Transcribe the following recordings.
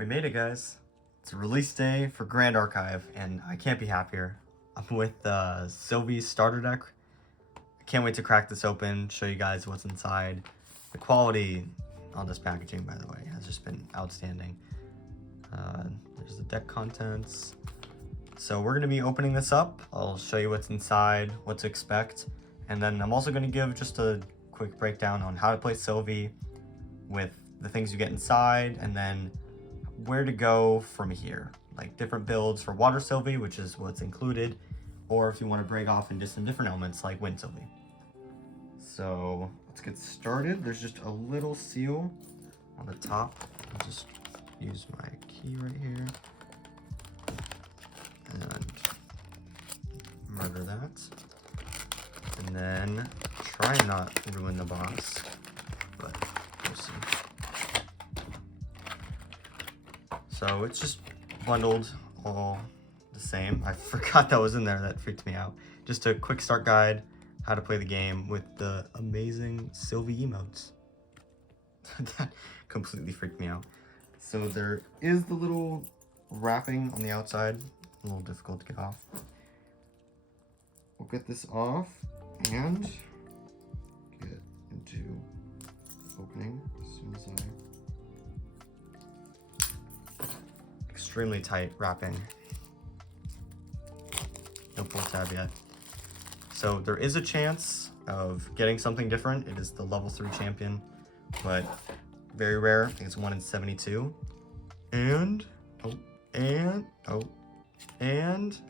We made it, guys. It's a release day for Grand Archive, and I can't be happier. I'm with Silvie's starter deck. I can't wait to crack this open, show you guys what's inside. The quality on this packaging, by the way, has just been outstanding. There's the deck contents. So we're going to be opening this up. I'll show you what's inside, what to expect, and then I'm also going to give just a quick breakdown on how to play Silvie with the things you get inside, and then where to go from here. Like different builds for Water Silvie, which is what's included, or if you want to break off into some different elements like Wind Silvie. So let's get started. There's just a little seal on the top. I'll just use my key right here and murder that. And then try and not ruin the box, but we'll see. So it's just bundled all the same. I forgot that was in there, that freaked me out. Just a quick start guide, how to play the game with the amazing Silvie emotes. That completely freaked me out. So there is the little wrapping on the outside, a little difficult to get off. We'll get this off and get into opening as soon as extremely tight wrapping. No pull tab yet. So there is a chance of getting something different. It is the level 3 champion, but very rare. I think it's 1 in 72. And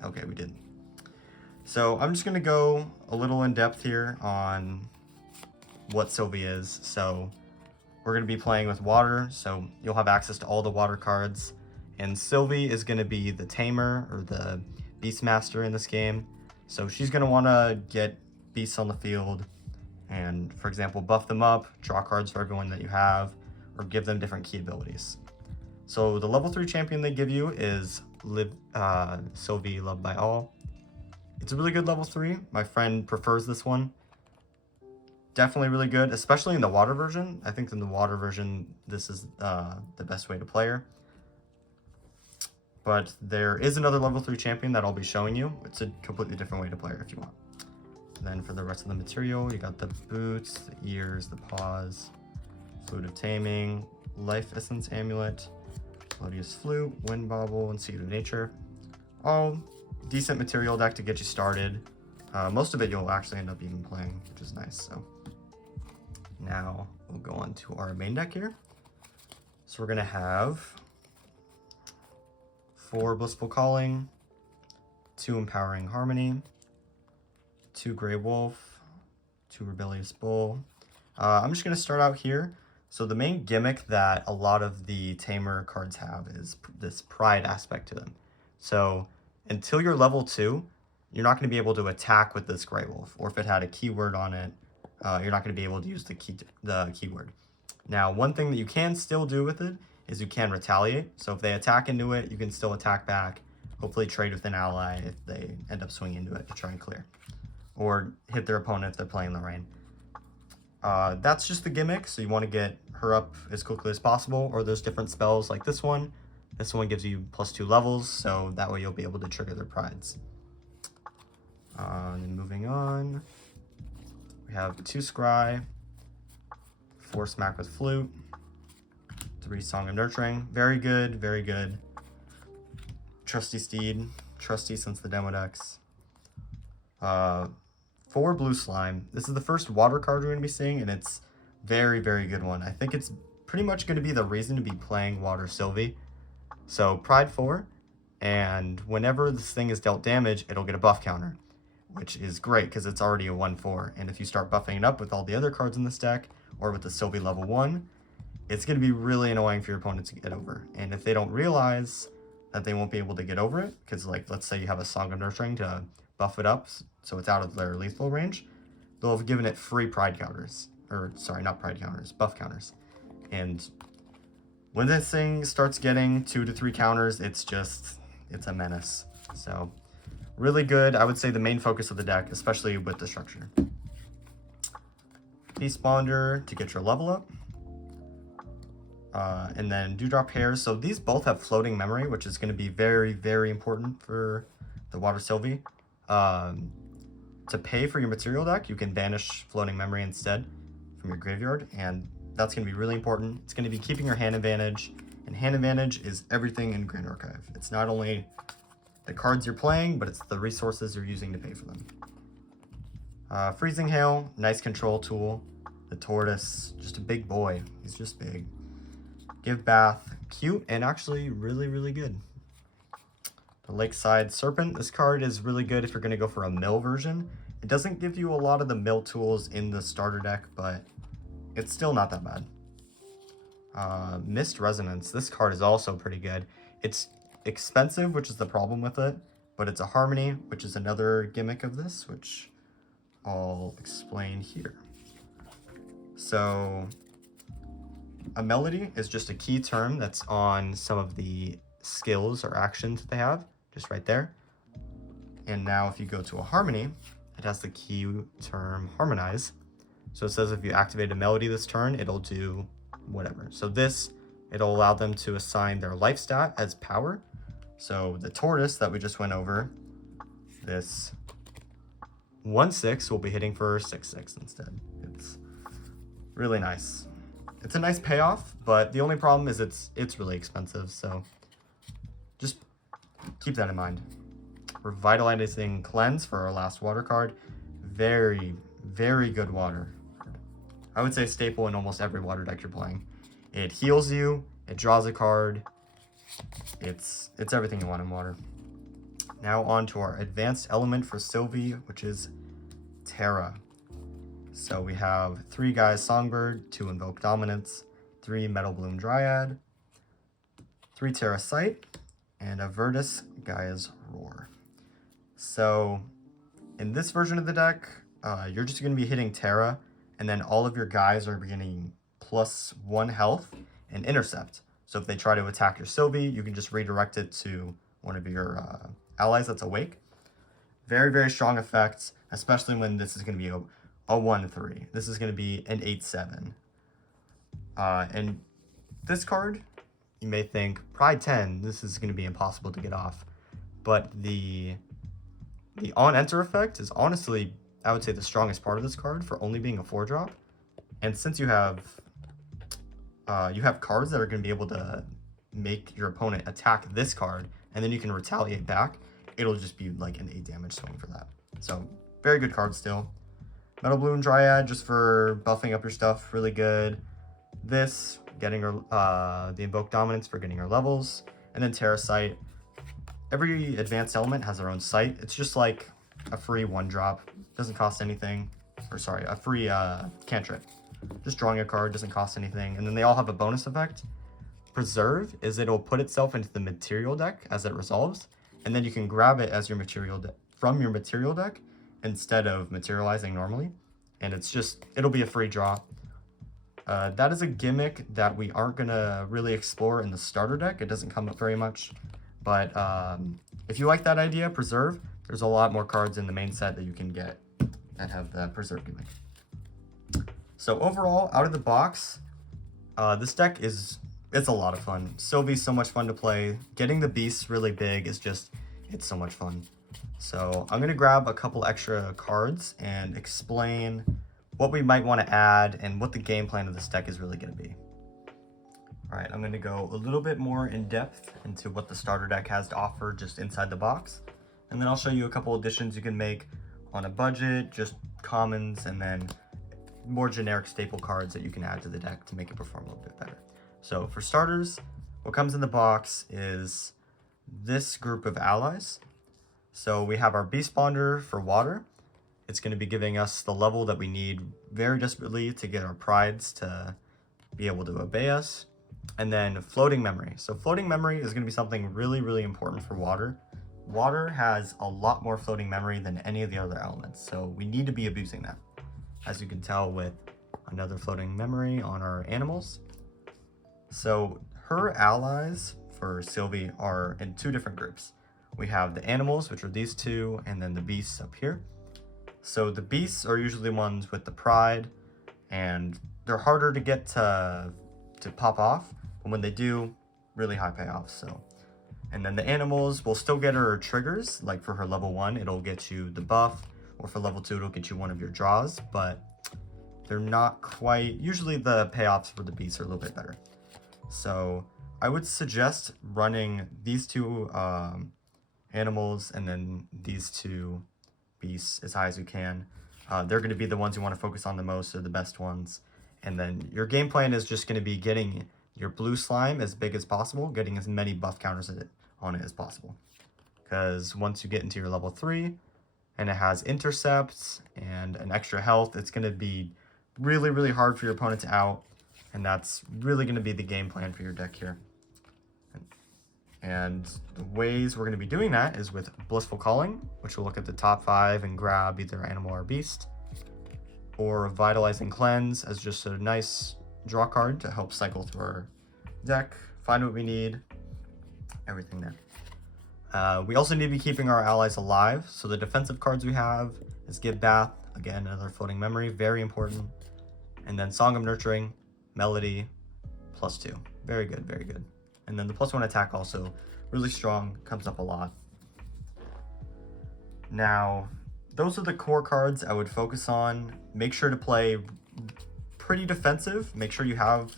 okay, we did. So I'm just gonna go a little in depth here on what Silvie is. So we're gonna be playing with water, so you'll have access to all the water cards. And Silvie is gonna be the tamer or the beastmaster in this game. So she's gonna wanna get beasts on the field and, for example, buff them up, draw cards for everyone that you have, or give them different key abilities. So the level 3 champion they give you is Silvie, Loved by All. It's a really good level 3. My friend prefers this one. Definitely really good, especially in the water version. I think in the water version, this is the best way to play her. But there is another level 3 champion that I'll be showing you. It's a completely different way to play her if you want. And then for the rest of the material, you got the boots, the ears, the paws, Flute of Taming, Life Essence Amulet, Melodious Flute, Wind Bauble, and Seed of Nature. All decent material deck to get you started. Most of it you'll actually end up even playing, which is nice. So now we'll go on to our main deck here. So we're gonna have 4 Blissful Calling, 2 Empowering Harmony, 2 Grey Wolf, 2 Rebellious Bull. I'm just gonna start out here. So the main gimmick that a lot of the Tamer cards have is this pride aspect to them. So until you're level 2, you're not going to be able to attack with this Grey Wolf, or if it had a keyword on it, you're not going to be able to use the keyword. Now, one thing that you can still do with it is you can retaliate. So if they attack into it, you can still attack back, hopefully trade with an ally if they end up swinging into it to try and clear, or hit their opponent if they're playing the rain. That's just the gimmick, so you want to get her up as quickly as possible, or there's different spells like this one. This one gives you +2 levels, so that way you'll be able to trigger their prides. And moving on, we have 2 Scry, 4 Smack with Flute, 3 Song of Nurturing. Very good, very good. Trusty Steed, trusty since the demo decks. 4 Blue Slime. This is the first water card we're going to be seeing, and it's very, very good one. I think it's pretty much going to be the reason to be playing Water Silvie. So Pride 4, and whenever this thing is dealt damage, it'll get a buff counter, which is great because it's already a 1/4. And if you start buffing it up with all the other cards in this deck, or with the Silvie level 1, it's going to be really annoying for your opponent to get over. And if they don't realize that they won't be able to get over it, because like let's say you have a Song of Nurturing to buff it up so it's out of their lethal range, they'll have given it free pride counters. Or sorry, not pride counters, buff counters. And when this thing starts getting 2 to 3 counters, it's a menace. So really good. I would say the main focus of the deck, especially with the structure. Beast Bonder to get your level up. And then Dewdrop Hairs. So these both have floating memory, which is going to be very, very important for the Water Silvie. To pay for your material deck, you can banish floating memory instead from your graveyard, and that's going to be really important. It's going to be keeping your hand advantage, and hand advantage is everything in Grand Archive. It's not only the cards you're playing, but it's the resources you're using to pay for them. Freezing Hail, nice control tool. The Tortoise, just a big boy. He's just big. Give Bath, cute and actually really, really good. The Lakeside Serpent, this card is really good if you're going to go for a mill version. It doesn't give you a lot of the mill tools in the starter deck, but it's still not that bad. Mist Resonance, this card is also pretty good. It's expensive, which is the problem with it, but it's a Harmony, which is another gimmick of this, which I'll explain here. So a melody is just a key term that's on some of the skills or actions that they have, just right there. And now if you go to a harmony, it has the key term harmonize. So it says if you activate a melody this turn, it'll do whatever. So this, it'll allow them to assign their life stat as power. So the Tortoise that we just went over, this 1/6 will be hitting for 6/6 instead. It's really nice. It's a nice payoff, but the only problem is it's really expensive, so just keep that in mind. Revitalizing Cleanse for our last water card. Very, very good water. I would say staple in almost every water deck you're playing. It heals you, it draws a card. It's everything you want in water. Now on to our advanced element for Silvie, which is Terra. So we have 3 Gaia's Songbird, 2 Invoke Dominance, 3 Metal Bloom Dryad, 3 Terra Sight, and a Virtus Gaia's Roar. So in this version of the deck, you're just going to be hitting Terra, and then all of your guys are getting +1 health and intercept. So if they try to attack your Silvie, you can just redirect it to one of your allies that's awake. Very, very strong effects, especially when this is going to be a 1/3. This is going to be an 8/7. And this card, you may think, Pride 10, this is going to be impossible to get off. But the on-enter effect is honestly, I would say, the strongest part of this card for only being a 4-drop. And since you have cards that are going to be able to make your opponent attack this card, and then you can retaliate back, it'll just be like an 8 damage swing for that. So very good card still. Metal Bloom Dryad, just for buffing up your stuff, really good. This, getting her, the Invoke Dominance for getting her levels. And then Terra Sight. Every advanced element has their own sight. It's just like a free 1-drop. Doesn't cost anything. Or sorry, a free cantrip. Just drawing a card doesn't cost anything. And then they all have a bonus effect. Preserve is it'll put itself into the material deck as it resolves. And then you can grab it as your material from your material deck instead of materializing normally, and it'll be a free draw. That is a gimmick that we aren't gonna really explore in the starter deck. It doesn't come up very much, but if you like that idea, Preserve, there's a lot more cards in the main set that you can get that have the Preserve gimmick. So overall, out of the box, this deck it's a lot of fun. Silvie's so much fun to play. Getting the beasts really big is it's so much fun. So I'm going to grab a couple extra cards and explain what we might want to add and what the game plan of this deck is really going to be. All right, I'm going to go a little bit more in depth into what the starter deck has to offer just inside the box. And then I'll show you a couple additions you can make on a budget, just commons, and then more generic staple cards that you can add to the deck to make it perform a little bit better. So for starters, what comes in the box is this group of allies. So we have our Beast Bonder for water. It's going to be giving us the level that we need very desperately to get our prides to be able to obey us. And then Floating Memory. So Floating Memory is going to be something really, really important for water. Water has a lot more floating memory than any of the other elements, so we need to be abusing that. As you can tell with another floating memory on our animals. So her allies for Silvie are in 2 different groups. We have the animals, which are these 2, and then the beasts up here. So the beasts are usually the ones with the pride, and they're harder to get to pop off, but when they do, really high payoffs. So, and then the animals will still get her triggers. Like for her level 1, it'll get you the buff, or for level 2, it'll get you one of your draws, but they're not quite, usually the payoffs for the beasts are a little bit better. So I would suggest running these two animals and then these two beasts as high as you can. They're going to be the ones you want to focus on the most, or the best ones. And then your game plan is just going to be getting your blue slime as big as possible, getting as many buff counters on it as possible. Because once you get into your level 3 and it has intercepts and an extra health, it's going to be really, really hard for your opponent to out. And that's really going to be the game plan for your deck here. And the ways we're going to be doing that is with Blissful Calling, which will look at the top 5 and grab either animal or beast. Or Vitalizing Cleanse as just a nice draw card to help cycle through our deck, find what we need, everything there. We also need to be keeping our allies alive. So the defensive cards we have is Give Bath, again, another floating memory, very important. And then Song of Nurturing, Melody, +2. Very good, very good. And then the +1 attack also really strong, comes up a lot. Now, those are the core cards I would focus on. Make sure to play pretty defensive. Make sure you have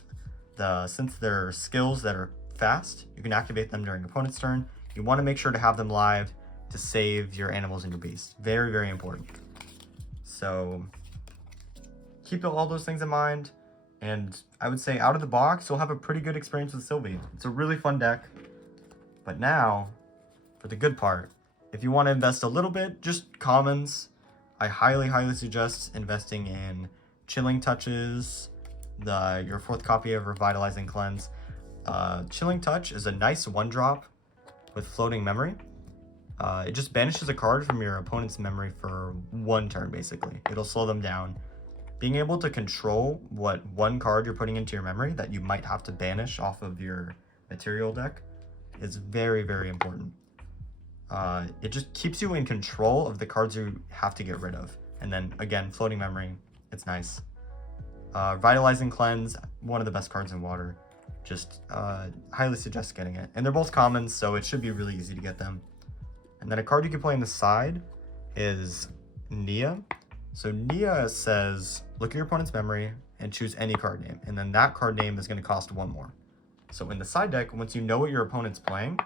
since they're skills that are fast, you can activate them during opponent's turn. You want to make sure to have them live to save your animals and your beasts. Very, very important. So keep all those things in mind. And I would say out of the box, you'll have a pretty good experience with Silvie. It's a really fun deck. But now, for the good part, if you want to invest a little bit, just commons, I highly, highly suggest investing in Chilling Touches, your 4th copy of Revitalizing Cleanse. Chilling Touch is a nice 1-drop with floating memory. It just banishes a card from your opponent's memory for 1 turn, basically. It'll slow them down. Being able to control what 1 card you're putting into your memory that you might have to banish off of your material deck is very, very important. It just keeps you in control of the cards you have to get rid of. And then, again, floating memory, it's nice. Vitalizing Cleanse, one of the best cards in Water. Just highly suggest getting it. And they're both commons, so it should be really easy to get them. And then a card you can play on the side is Nia. So Nia says, look at your opponent's memory and choose any card name. And then that card name is going to cost 1 more. So in the side deck, once you know what your opponent's playing,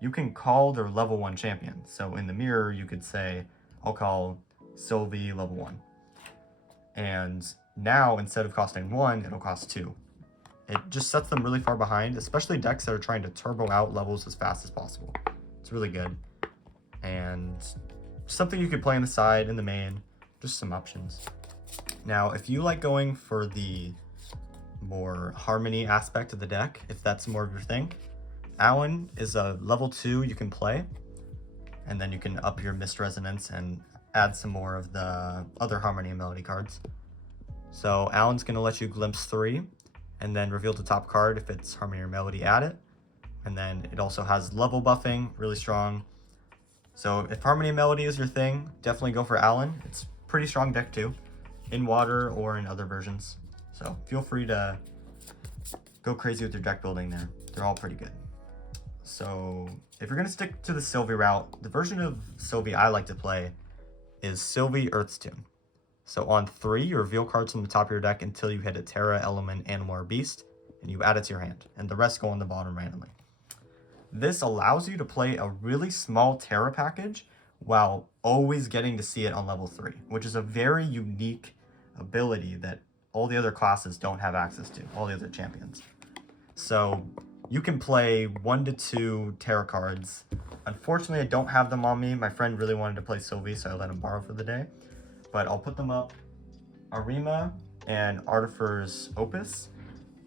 you can call their level 1 champion. So in the mirror, you could say, I'll call Silvie level 1. And now, instead of costing 1, it'll cost 2. It just sets them really far behind, especially decks that are trying to turbo out levels as fast as possible. It's really good. And something you could play on the side, in the main, just some options. Now, if you like going for the more harmony aspect of the deck, if that's more of your thing, Alan is a level 2 you can play, and then you can up your Mist Resonance and add some more of the other harmony and melody cards. So Alan's going to let you glimpse 3, and then reveal the top card. If it's harmony or melody, add it. And then it also has level buffing, really strong. So if harmony and melody is your thing, definitely go for Alan. It's pretty strong deck too, in Water or in other versions. So feel free to go crazy with your deck building there. They're all pretty good. So if you're going to stick to the Silvie route, the version of Silvie I like to play is Silvie Earth's Tune. So on 3, you reveal cards from the top of your deck until you hit a Terra, Element, Animal, or Beast, and you add it to your hand, and the rest go on the bottom randomly. This allows you to play a really small Terra package while always getting to see it on level 3, which is a very unique ability that all the other classes don't have access to, all the other champions. So you can play 1 to 2 Terra cards. Unfortunately, I don't have them on me. My friend really wanted to play Silvie, so I let him borrow for the day. But I'll put them up. Arima and Artifer's Opus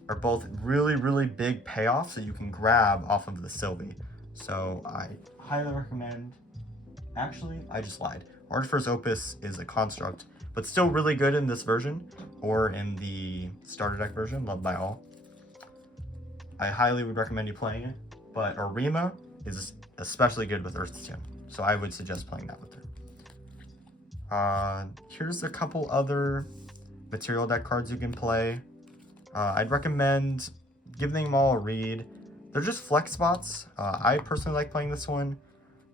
are both really, really big payoffs that you can grab off of the Silvie. So I highly recommend. Actually, I just lied. Artifer's Opus is a construct, but still really good in this version, or in the starter deck version, loved by all. I highly would recommend you playing it, but Arima is especially good with Earth's Tune, so I would suggest playing that with her. Here's a couple other material deck cards you can play. I'd recommend giving them all a read. They're just flex spots. I personally like playing this one.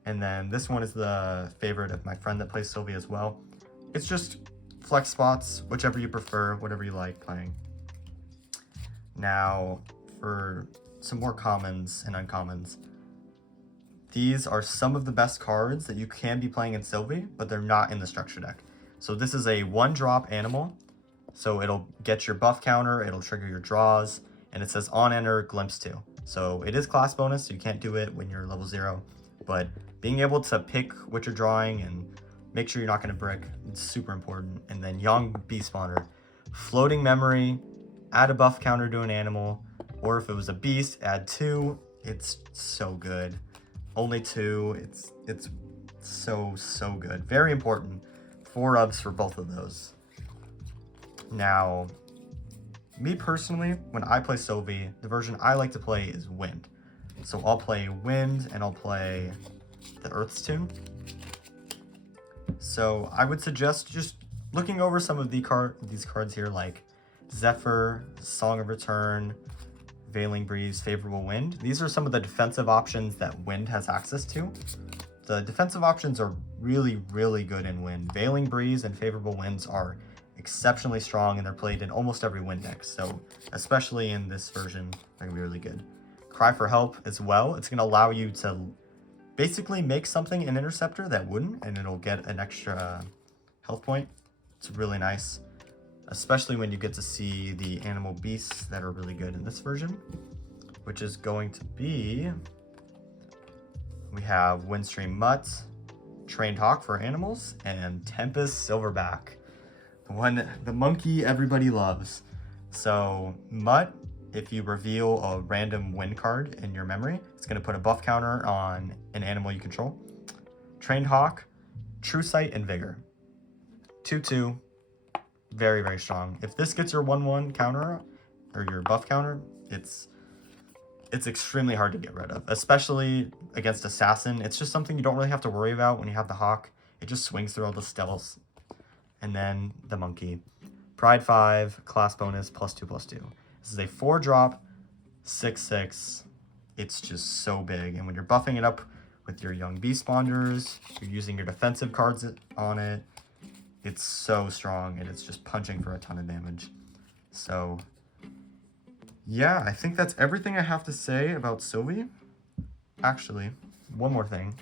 And then this one is the favorite of my friend that plays Silvie as well. It's just flex spots, whichever you prefer, whatever you like playing. Now, for some more commons and uncommons. These are some of the best cards that you can be playing in Silvie, but they're not in the structure deck. So this is a 1-drop animal. So it'll get your buff counter, it'll trigger your draws, and it says on enter, glimpse 2. So it is class bonus, so you can't do it when you're level 0. But being able to pick what you're drawing and make sure you're not going to brick, it's super important. And then Young Beast Spawner. Floating memory, add a buff counter to an animal, or if it was a beast, add 2. It's so good. Only 2. It's so good. Very important. 4 ubs for both of those. Now, me personally, when I play Silvie, the version I like to play is Wind. So I'll play Wind and I'll play the Earth's Tune. So I would suggest just looking over some of these cards here, like Zephyr, Song of Return, Veiling Breeze, Favorable Wind. These are some of the defensive options that Wind has access to. The defensive options are really, really good in Wind. Veiling Breeze and Favorable Winds are exceptionally strong, and they're played in almost every Wind deck. So especially in this version, they're gonna be really good. Cry for Help as well. It's gonna allow you to basically make something an interceptor that wouldn't, and it'll get an extra health point. It's really nice, especially when you get to see the animal beasts that are really good in this version, which is going to be, we have Windstream Mutt, Trained Hawk for animals, and Tempest Silverback, the monkey everybody loves. So Mutt, if you reveal a random wind card in your memory, it's going to put a buff counter on an animal you control. Trained Hawk, True Sight, and Vigor. 2/2. Very, very strong. If this gets your 1/1 counter, or your buff counter, it's extremely hard to get rid of, especially against Assassin. It's just something you don't really have to worry about when you have the Hawk. It just swings through all the stealths. And then the Monkey. Pride 5, class bonus, +2/+2. This is a 4-drop, 6/6. It's just so big. And when you're buffing it up with your Young Beast Spawners, you're using your defensive cards on it, it's so strong, and it's just punching for a ton of damage. So yeah, I think that's everything I have to say about Silvie. Actually, one more thing.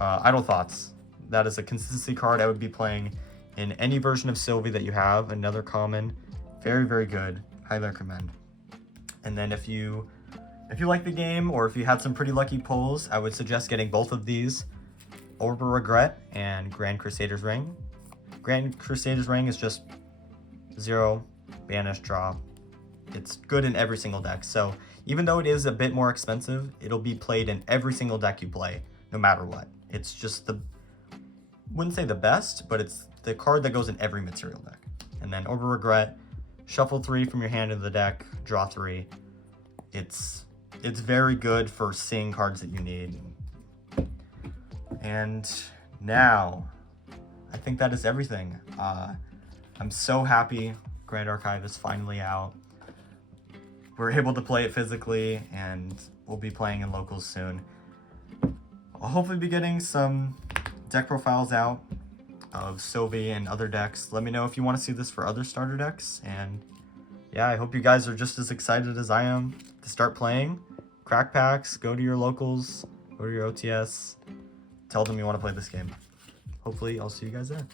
Idle Thoughts. That is a consistency card I would be playing in any version of Silvie that you have. Another common. Very, very good. Highly recommend. And then if you like the game, or if you had some pretty lucky pulls, I would suggest getting both of these, Orb of Regret and Grand Crusader's Ring. Grand Crusader's Ring is just 0, banish, draw. It's good in every single deck. So even though it is a bit more expensive, it'll be played in every single deck you play, no matter what. It's just wouldn't say the best, but it's the card that goes in every material deck. And then Orb of Regret, shuffle 3 from your hand into the deck, draw 3. It's very good for seeing cards that you need. And now, I think that is everything. I'm so happy Grand Archive is finally out. We're able to play it physically, and we'll be playing in locals soon. I'll hopefully be getting some deck profiles out of Silvie and other decks. Let me know if you want to see this for other starter decks. And yeah, I hope you guys are just as excited as I am to start playing. Crack packs, go to your locals, go to your OTS, tell them you want to play this game. Hopefully I'll see you guys there.